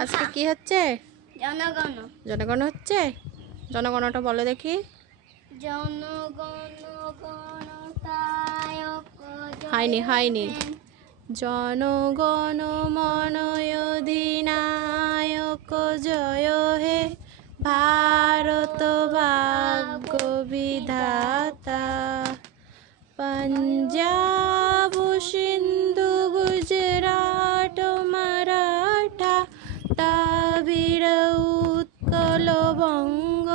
আজকে কি হচ্ছে? জনগণ। জনগণ হচ্ছে। জনগণটা বলো দেখি। জনগণ গণতায়ক হাইনি জনগণ মন অধিনায়ক জয় হে ভারত ভাগ্য বিধাতা। पंजाब सिंधु गुजरात मराठा द्राविड़ उत्कल बंग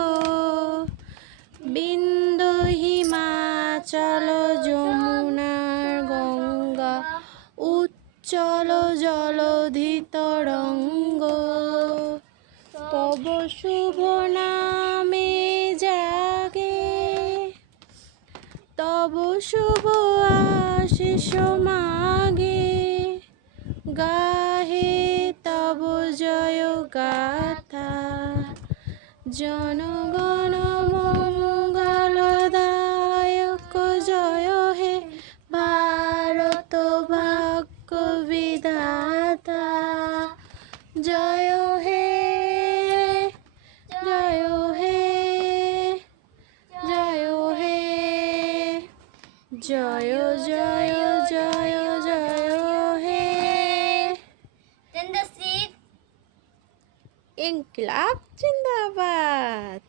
बिंदु हिमाचल যমুনার গঙ্গা উচ্চল জলধি তরঙ্গ তব শুভ নামে জাগে তব শুভ আশিস মাগে গাহে তব জয় গাথা জনগণ মঙ্গলদায়ক জয় হে ভারত ভাগ্য বিধাতা জয় হে জয় হে জয় হে জয় জয় জয় জয় হে। Then the seed ইনকিলাব জিন্দাবাদ।